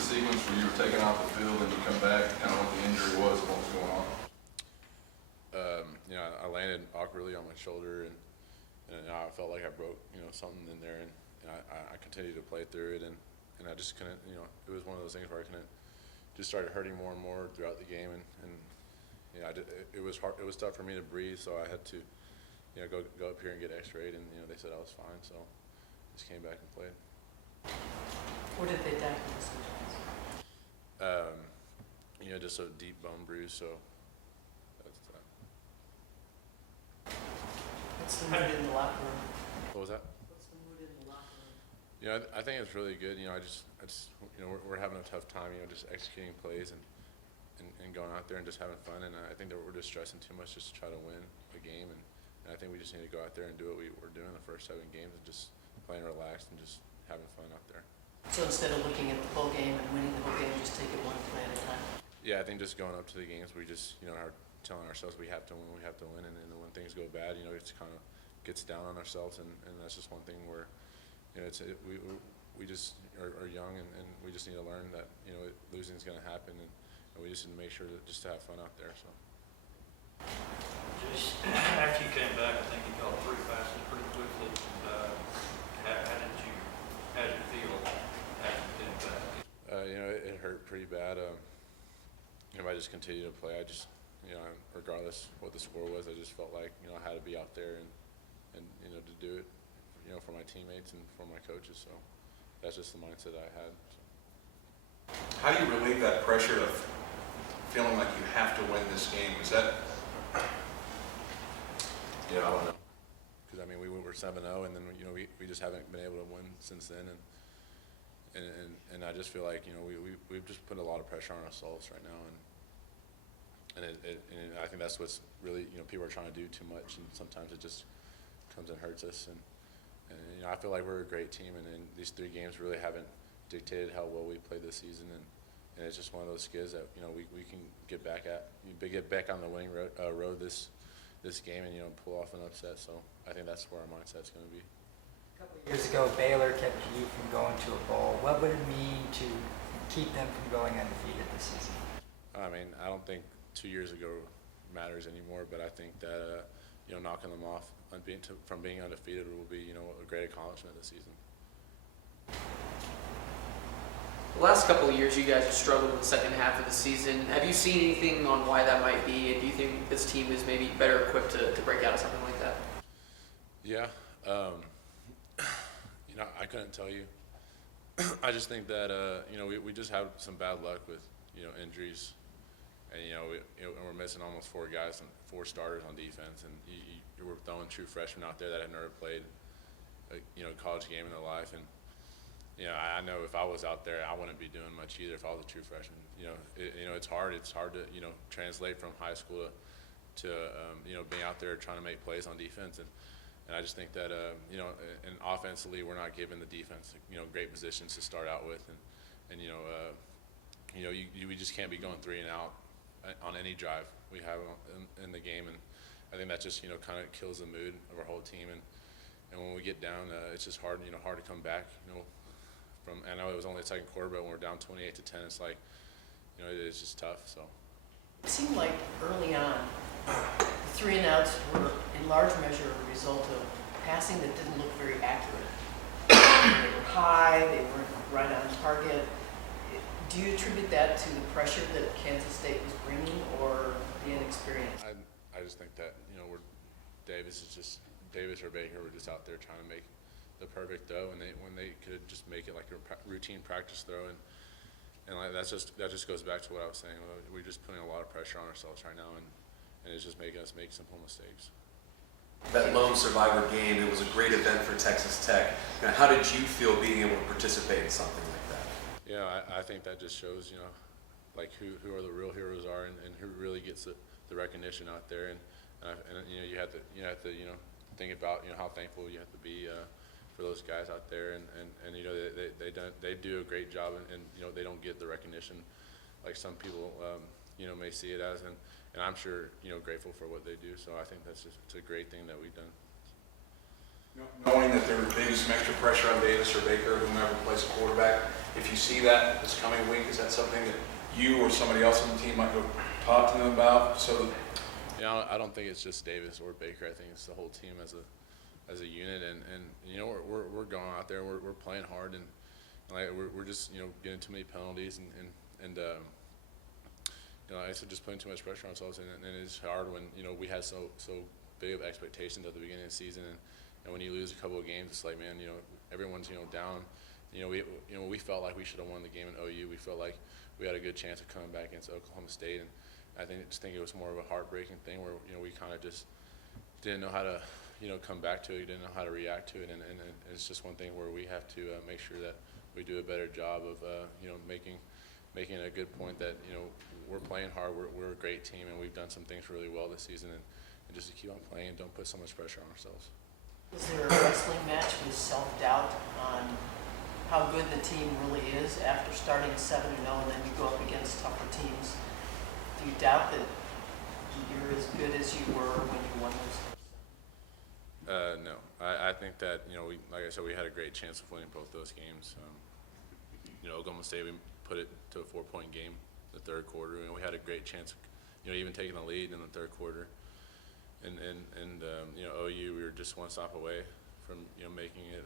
sequence where you were taken off the field and you come back, kind of what the injury was and what was going on? I landed awkwardly on my shoulder, and I felt like I broke, something in there, and I continued to play through it, and I just couldn't, it was one of those things where I couldn't, just started hurting more and more throughout the game, and it was hard, it was tough for me to breathe, so I had to, go up here and get x-rayed, and, they said I was fine, so I just came back and played. What did they diagnose you as? Just a deep bone bruise, so that's that. What's the mood in the locker room? What was that? What's the mood in the locker room? I think it's really good. I just we're having a tough time, just executing plays and going out there and just having fun. And I think that we're just stressing too much just to try to win a game. And I think we just need to go out there and do what we were doing the first 7 games and just playing relaxed and just having fun out there. So instead of looking at the whole game and winning the whole game, just take it one play at a time? Yeah, I think just going up to the games, we just, are telling ourselves we have to win, and then when things go bad, it's kind of gets down on ourselves, and that's just one thing where, we just are young, and we just need to learn that, losing is going to happen, and we just need to make sure just to have fun out there, so. Just after you came back, I think you caught 3 passes pretty quickly. How did you feel after you came back? It hurt pretty bad. I just continued to play. I just, regardless what the score was, I just felt like, I had to be out there and to do it, for my teammates and for my coaches. So that's just the mindset I had. So. How do you relieve that pressure of feeling like you have to win this game? Is that? Yeah, I don't know. Because we were 7-0, and then we just haven't been able to win since then, and I just feel like we've just put a lot of pressure on ourselves right now, and I think that's what's really people are trying to do too much, and sometimes it just comes and hurts us, and I feel like we're a great team, and these 3 games really haven't dictated how well we played this season, and it's just one of those skids that we can get back on the winning road this game and pull off an upset. So I think that's where our mindset's going to be. A couple of years ago, Baylor kept you from going to a bowl. What would it mean to keep them from going undefeated this season? I don't think 2 years ago matters anymore, but I think that knocking them off from being undefeated will be a great accomplishment this season. The last couple of years, you guys have struggled in the second half of the season. Have you seen anything on why that might be, and do you think this team is maybe better equipped to break out of something like that? Yeah, I couldn't tell you. I just think that we just have some bad luck with injuries, and we're missing almost 4 guys and 4 starters on defense, and you were throwing true freshmen out there that have never played a college game in their life, and I know if I was out there, I wouldn't be doing much either if I was a true freshman. It's hard. It's hard to translate from high school to being out there trying to make plays on defense, and I just think that and offensively we're not giving the defense great positions to start out with, and we just can't be going 3 and out on any drive we have in the game, and I think that just kind of kills the mood of our whole team, and when we get down, it's just hard hard to come back. I know it was only the second quarter, but when we're down 28-10, it's like it's just tough. So It seemed like early on, the 3 and outs were in large measure a result of passing that didn't look very accurate. They were high, they weren't right on target. Do you attribute that to the pressure that Kansas State was bringing, or the inexperience? I just think that Davis or Baker were just out there trying to make the perfect throw, and when they could just make it like a routine practice throw, and like that just goes back to what I was saying. We're just putting a lot of pressure on ourselves right now, and it's just making us make simple mistakes. That lone survivor game, it was a great event for Texas Tech. Now, how did you feel being able to participate in something like that? I think that just shows like who are the real heroes are, and who really gets the recognition out there, and you have to think about how thankful you have to be for those guys out there, and they do a great job, and they don't get the recognition like some people may see it as, and I'm sure grateful for what they do. So I think it's a great thing that we've done. Knowing that there may be some extra pressure on Davis or Baker, whomever plays quarterback, if you see that this coming week, is that something that you or somebody else on the team might go talk to them about? So I don't think it's just Davis or Baker. I think it's the whole team as a unit, and you know, we're going out there, we're playing hard, and like we're just, you know, getting too many penalties, and you know, I said just putting too much pressure on ourselves, and it's hard when, you know, we had so big of expectations at the beginning of the season, and when you lose a couple of games, it's like, man, you know, everyone's, you know, down. You know, we felt like we should have won the game in OU. We felt like we had a good chance of coming back against Oklahoma State, and I just think it was more of a heartbreaking thing where, you know, we kind of just didn't know how to, you know, come back to it. We didn't know how to react to it, and it's just one thing where we have to make sure that we do a better job of, you know, making a good point that, you know, we're playing hard. We're a great team, and we've done some things really well this season, and just to keep on playing and don't put so much pressure on ourselves. Was there a wrestling match with self-doubt on how good the team really is after starting 7-0 and then you go up against tougher teams? Do you doubt that you're as good as you were when you won those? No, I think that, you know, like I said, we had a great chance of winning both those games. You know, Oklahoma State, we put it to a 4-point game the third quarter, and we had a great chance of, you know, even taking the lead in the third quarter. And you know, OU, we were just one stop away from, you know, making it,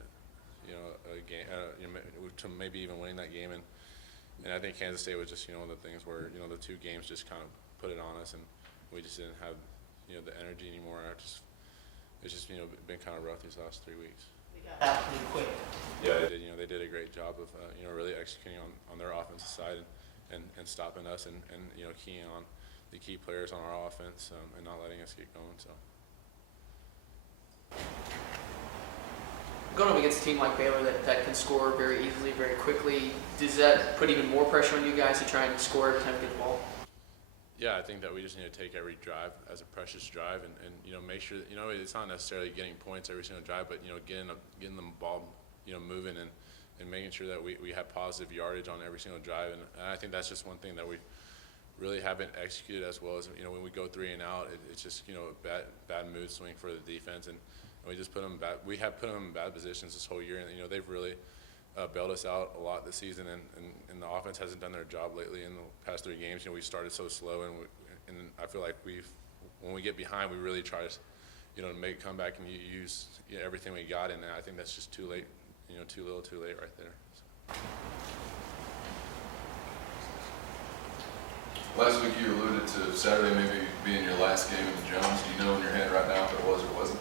you know, a game, you know, to maybe even winning that game. And I think Kansas State was just, you know, one of the things where, you know, the two games just kind of put it on us, and we just didn't have, you know, the energy anymore. It's just, you know, been kind of rough these last 3 weeks. They got out pretty quick. Yeah, they did. You know, they did a great job of, you know, really executing on their offensive side and stopping us, and you know, keying on the key players on our offense, and not letting us get going. So. Going up against a team like Baylor that can score very easily, very quickly, does that put even more pressure on you guys to try and score every time you get the ball? Yeah, I think that we just need to take every drive as a precious drive, and you know, make sure that, you know, it's not necessarily getting points every single drive, but, you know, getting the ball, you know, moving, and making sure that we have positive yardage on every single drive. And I think that's just one thing that we really haven't executed as well as, you know, when we go 3 and out, it's just, you know, a bad mood swing for the defense, and we just put them bad. We have put them in bad positions this whole year, and, you know, they've really bailed us out a lot this season, and the offense hasn't done their job lately in the past 3 games. You know, we started so slow, and I feel like when we get behind, we really try to, you know, make a comeback and use, you know, everything we got, and I think that's just too late. You know, too little, too late right there. So. Last week you alluded to Saturday maybe being your last game in the Jones. Do you know in your head right now if it was or wasn't?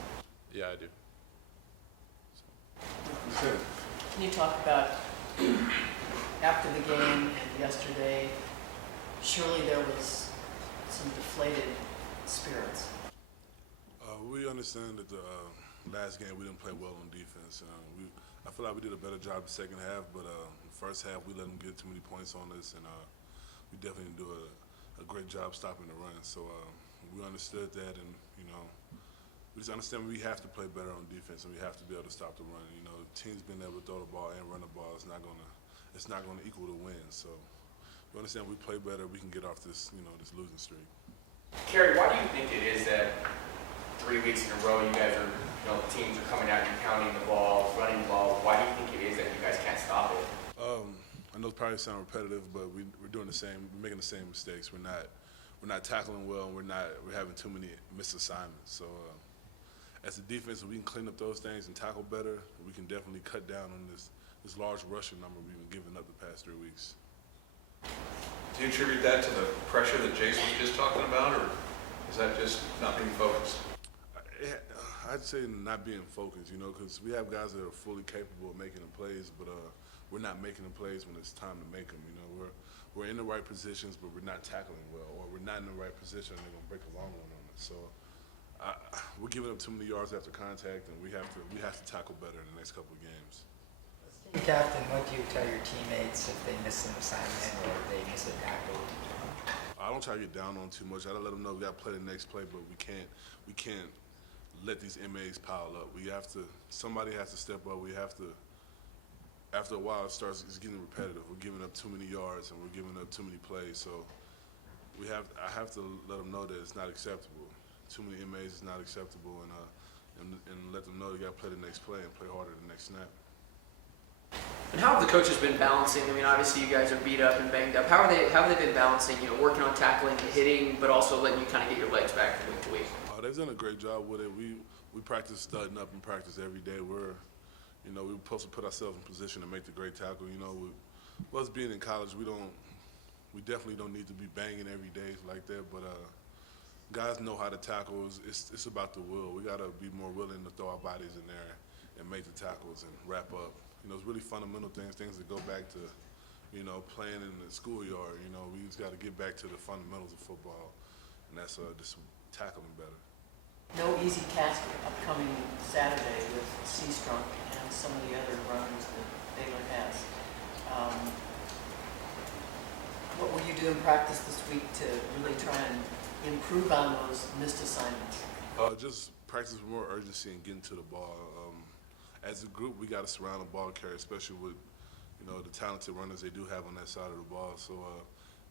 Yeah, I do. So. Can you talk about after the game and yesterday, surely there was some deflated spirits. We understand that the last game we didn't play well on defense. I feel like we did a better job the second half, but the first half we let them get too many points on us, and we definitely didn't do a great job stopping the run. So we understood that, and, you know, we just understand we have to play better on defense, and we have to be able to stop the run. You know, teams being able to throw the ball and run the ball is not gonna equal the win. So we understand we play better, we can get off this, you know, this losing streak. Kerry, why do you think it is that 3 weeks in a row you guys are, you know, teams are coming out and pounding the ball, running the ball? Why do you think it is that you guys can't stop it? I know it probably sound repetitive, but we're doing the same. We're making the same mistakes. We're not tackling well, and we're having too many missed assignments. So as a defense, if we can clean up those things and tackle better, we can definitely cut down on this large rushing number we've been giving up the past 3 weeks. do you attribute that to the pressure that Jace was just talking about, or is that just not being focused? I'd say not being focused, you know, because we have guys that are fully capable of making the plays, but we're not making the plays when it's time to make them. You know, we're in the right positions, but we're not tackling well, or we're not in the right position, and they're gonna break a long one on us. So we're giving up too many yards after contact, and we have to tackle better in the next couple of games. Captain, what do you tell your teammates if they miss an assignment or they miss a tackle? I don't try to get down on too much. I let them know we got to play the next play, but we can't let these MAs pile up. Somebody has to step up. After a while, it's getting repetitive. We're giving up too many yards and we're giving up too many plays. So I have to let them know that it's not acceptable. Too many MAs is not acceptable, and let them know they got to play the next play and play harder the next snap. And how have the coaches been balancing? I mean, obviously you guys are beat up and banged up. How have they been balancing, working on tackling and hitting, but also letting you kind of get your legs back from week to week? They've done a great job with it. We practice studying up and practice every day. We're supposed to put ourselves in position to make the great tackle. With us being in college, we definitely don't need to be banging every day like that. But guys know how to tackle. It's about the will. We got to be more willing to throw our bodies in there and make the tackles and wrap up. It's really fundamental things that go back to, playing in the schoolyard. We just got to get back to the fundamentals of football, and that's just tackling better. No easy task upcoming Saturday with Seastrunk and some of the other runners that Baylor has. What will you do in practice this week to really try and improve on those missed assignments? Just practice with more urgency and getting to the ball. As a group, we got to surround the ball carrier, especially with the talented runners they do have on that side of the ball. So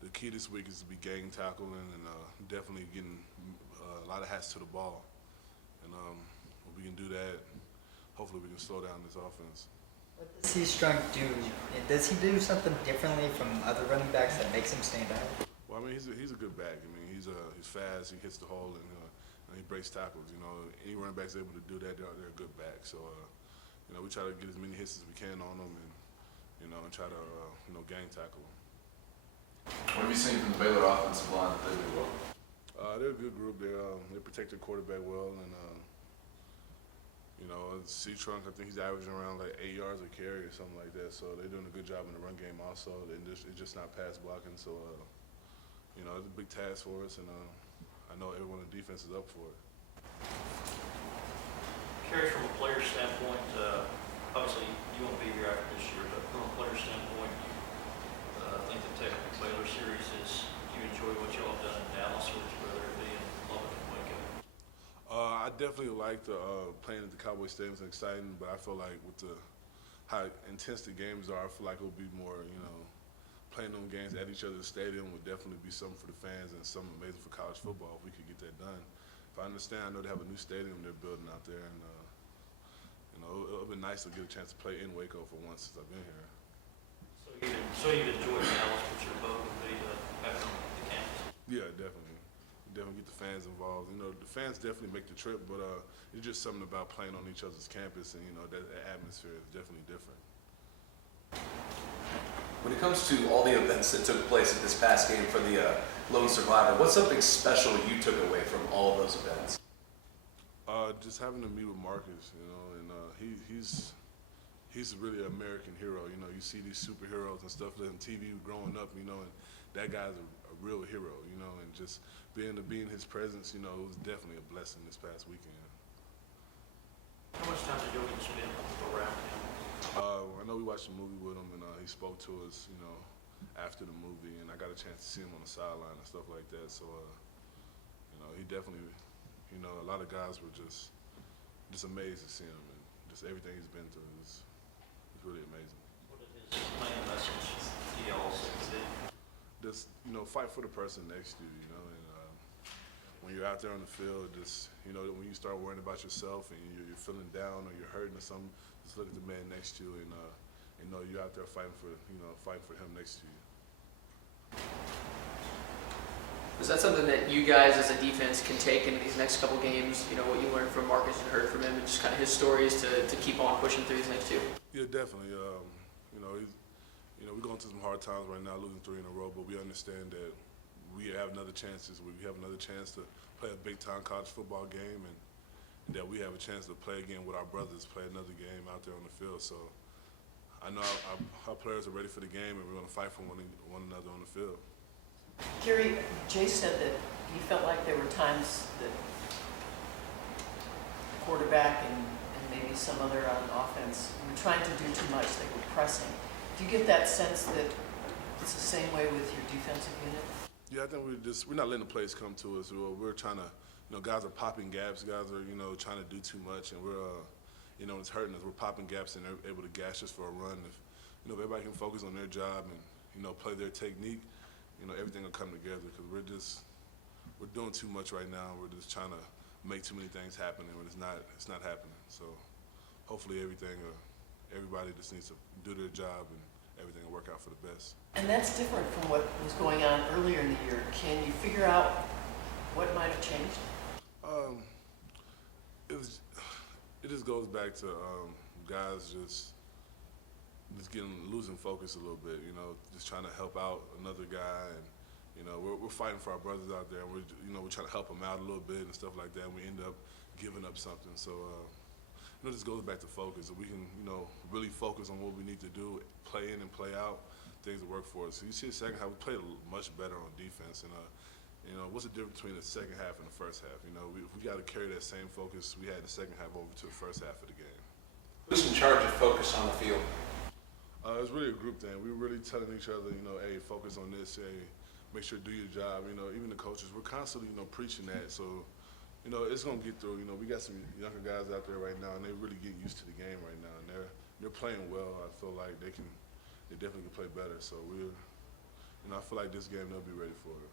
the key this week is to be gang tackling and definitely getting a lot of hats to the ball. And if we can do that, hopefully we can slow down this offense. What does Seastrunk do? Does he do something differently from other running backs that makes him stand out? Well, I mean, he's a good back. I mean, he's fast. He hits the hole and he breaks tackles. Any running back's able to do that, they're a good back. So we try to get as many hits as we can on them and and try to gang tackle them. What have you seen from the Baylor offensive line that they do well? They're a good group. They protect their quarterback well, and C-Trunk, I think he's averaging around like 8 yards a carry or something like that. So they're doing a good job in the run game also. It's just not pass blocking. So it's a big task for us, and I know everyone on the defense is up for it. Kerry, from a player standpoint, obviously you won't be here after this year, but from a player standpoint, you think the Technical Baylor series do you enjoy what y'all have done in Dallas, or would you rather it be in Lubbock and Waco? I definitely like playing at the Cowboy Stadium. It's exciting, but I feel like with how intense the games are, I feel like it will be more, playing them games at each other's stadium would definitely be something for the fans and something amazing for college football if we could get that done. If I understand, I know they have a new stadium they're building out there, and it'll be nice to get a chance to play in Waco for once since I've been here. So you've enjoyed Dallas, but your vote would be to have them at the campus? Yeah, definitely. Definitely get the fans involved. The fans definitely make the trip, but it's just something about playing on each other's campus, and that atmosphere is definitely different. When it comes to all the events that took place at this past game for the Lone Survivor, what's something special you took away from all of those events? Just having to meet with Marcus, and he's really an American hero. You see these superheroes and stuff on TV growing up, and that guy's a real hero, and just being in his presence, it was definitely a blessing this past weekend. How much time did you get to spend around him? I know we watched a movie with him, and he spoke to us, after the movie, and I got a chance to see him on the sideline and stuff like that. So, he definitely, a lot of guys were just amazed to see him, and just everything he's been through is really amazing. What are his main message to y'all today? Just, fight for the person next to you, and when you're out there on the field, just, when you start worrying about yourself and you're feeling down or you're hurting or something, just look at the man next to you and know you're out there fighting for him next to you. Is that something that you guys as a defense can take into these next couple games, what you learned from Marcus and heard from him, and just kind of his stories to keep on pushing through these next two? Yeah, definitely. We're going through some hard times right now, losing 3 in a row, but we understand that we have another chance this week. We have another chance to play a big-time college football game, and that we have a chance to play again with our brothers, play another game out there on the field. So I know our players are ready for the game, and we're going to fight for one another on the field. Kerry, Jace said that he felt like there were times that the quarterback and maybe some other on offense were trying to do too much. They were pressing. Do you get that sense that it's the same way with your defensive unit? Yeah, I think we're not letting the plays come to us. We're trying to, guys are popping gaps. Guys are, trying to do too much, and we're, it's hurting us. We're popping gaps and they're able to gash us for a run. If everybody can focus on their job and, play their technique, everything will come together, because we're doing too much right now. We're just trying to make too many things happen, and it's not happening. So hopefully everything everybody just needs to do their job and everything will work out for the best. And that's different from what was going on earlier in the year. Can you figure out what might have changed? It just goes back to guys just losing focus a little bit, you know, just trying to help out another guy, and you know, we're fighting for our brothers out there, and we're trying to help them out a little bit and stuff like that, and we end up giving up something. So you know, it just goes back to focus. If we can, you know, really focus on what we need to do, play in and play out, things will work for us. So you see the second half, we played much better on defense, and you know, what's the difference between the second half and the first half? You know, we got to carry that same focus we had in the second half over to the first half of the game. Who's in charge of focus on the field? It's really a group thing. We were really telling each other, you know, hey, focus on this, hey, make sure to do your job. You know, even the coaches, we're constantly, you know, preaching that. So, you know, it's gonna get through. You know, we got some younger guys out there right now, and they're really getting used to the game right now, and they're playing well. I feel like they definitely can play better. So you know, I feel like this game they'll be ready for it.